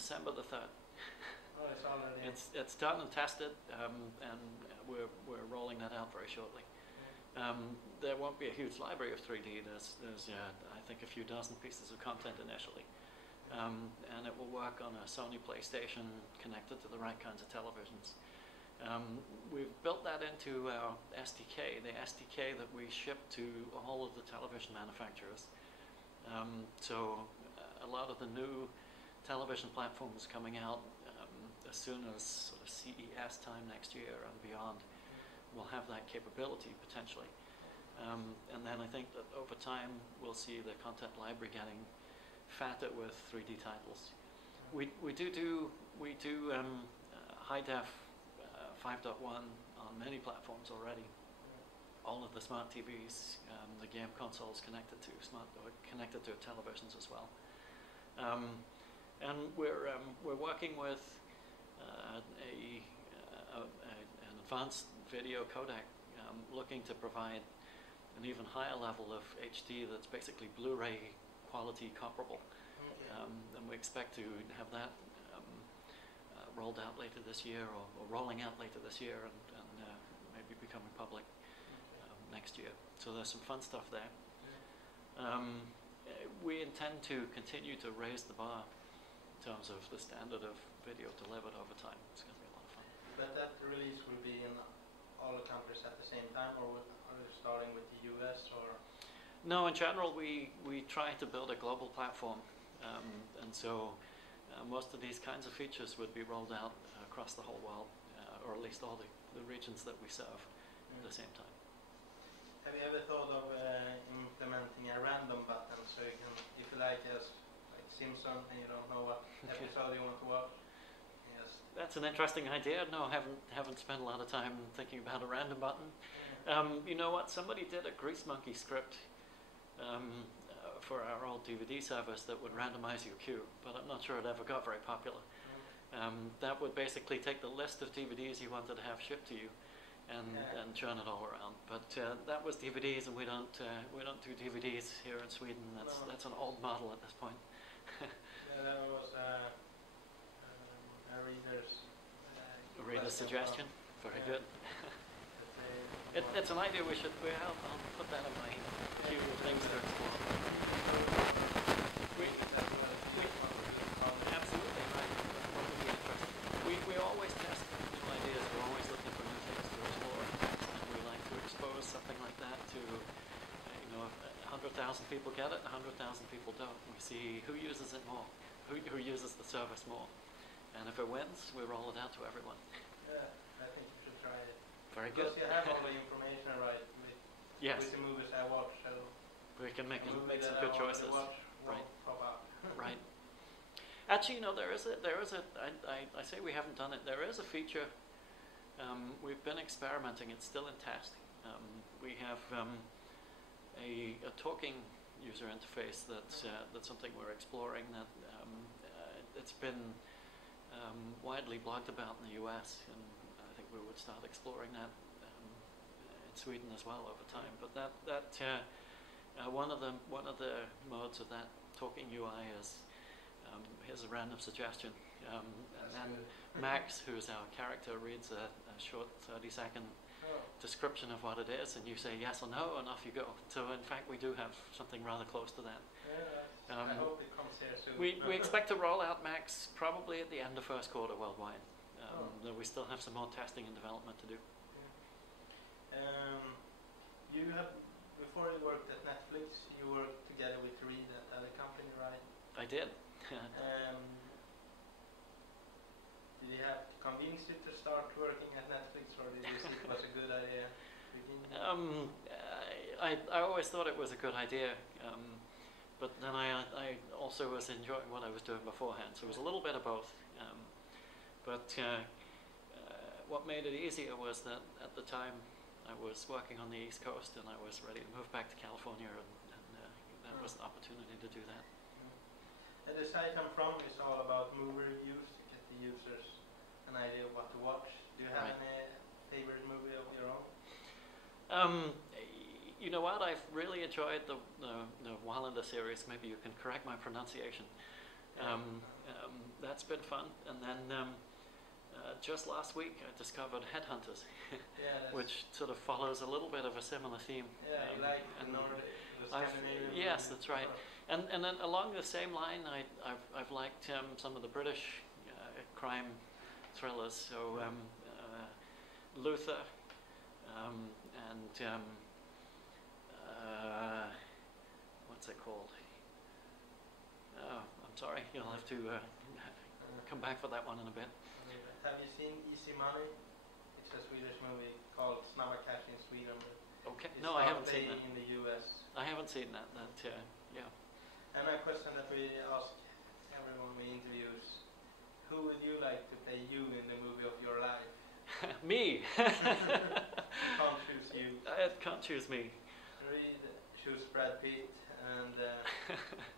December the 3rd. Oh, it's already. It's done and tested, and we're rolling that out very shortly. There won't be a huge library of 3D. There's I think a few dozen pieces of content initially, and it will work on a Sony PlayStation connected to the right kinds of televisions. We've built that into our SDK, the SDK that we ship to all of the television manufacturers. So a lot of the new television platforms coming out as soon as sort of CES time next year and beyond will have that capability potentially. And then I think that over time we'll see the content library getting fatter with 3D titles. We do high def 5.1 on many platforms already. All of the smart TVs, the game consoles connected to televisions as well. And we're working with an advanced video codec, looking to provide an even higher level of HD that's basically Blu-ray quality comparable. And we expect to have that rolled out later this year, or rolling out later this year, and maybe becoming public next year. So there's some fun stuff there. We intend to continue to raise the bar in terms of the standard of video delivered over time. It's going to be a lot of fun. But that release will be in all the countries at the same time, or are you starting with the US? Or? No, in general we try to build a global platform, and so most of these kinds of features would be rolled out across the whole world, or at least all the regions that we serve at the same time. Have you ever thought of implementing a random button, so you can, if you like Simpson and you don't know what episode you want to watch? Yes. That's an interesting idea. No, I haven't spent a lot of time thinking about a random button. You know what? Somebody did a Grease Monkey script for our old DVD service that would randomize your queue, but I'm not sure it ever got very popular. That would basically take the list of DVDs you wanted to have shipped to you, and churn it all around. But that was DVDs, and we don't do DVDs here in Sweden. That's an old model at this point. That was a reader's suggestion. Very good. It's an idea we should. I'll put that in my queue of things to explore. Absolutely right. What would be interesting? We always test new ideas. We're always looking for new things to explore, and we like to expose something like that to 100,000 people get it, 100,000 people don't. We see who uses it more, who uses the service more, and if it wins, we roll it out to everyone. Yeah, I think you should try it. Very good. Because you have all the information right with the movies I watch, so we can make some good choices. Right. Right. Actually, there is a. I say we haven't done it. There is a feature. We've been experimenting. It's still in test. We have a talking user interface that's something we're exploring. That it's been widely blogged about in the US, and I think we would start exploring that in Sweden as well over time. But one of the modes of that talking UI is here's a random suggestion, and then Max, who's our character, reads a short 30-second description of what it is, and you say yes or no, and off you go. So in fact, we do have something rather close to that. I hope it comes here soon. We expect to roll out Max probably at the end of first quarter worldwide. Though we still have some more testing and development to do. You have, before you worked at Netflix, you worked together with Reed at the company, right? I did. Did he have to convince you to start working at Netflix, or did you see it was a good idea? I always thought it was a good idea, but then I also was enjoying what I was doing beforehand, so it was a little bit of both. But what made it easier was that at the time I was working on the East Coast, and I was ready to move back to California, and that was an opportunity to do that. And the site I'm from is all about movie reviews to get the users an idea of what to watch. Do you have any favorite movie of your own? You know what? I've really enjoyed the Wallander series. Maybe you can correct my pronunciation. That's been fun. And then just last week I discovered Headhunters, which sort of follows a little bit of a similar theme. Yeah, like the Nordic, the Scandinavian. Yes, that's right. And then along the same line, I've liked some of the British crime thrillers. So Luther and what's it called? Oh, I'm sorry. You'll have to come back for that one in a bit. Have you seen Easy Money? It's a Swedish movie called Snabba Cash in Sweden. Okay. No, I haven't seen that. In the US. I haven't seen that. Yeah. And a question that we ask everyone we interviews: who would you like to play you in the movie of your life? Me. Can't choose you. I can't choose me. Reed choose Brad Pitt, and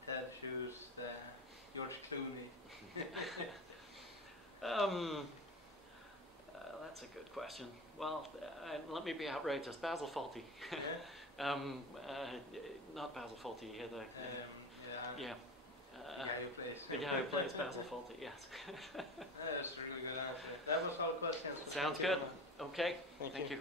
Ted choose George Clooney. That's a good question. Well, let me be outrageous. Basil Fawlty. Yeah. Not Basil Fawlty. Yeah. The guy who plays Basil Fawlty. Yes. That's a really good answer. That was all questions. Sounds good. Okay. Thank you.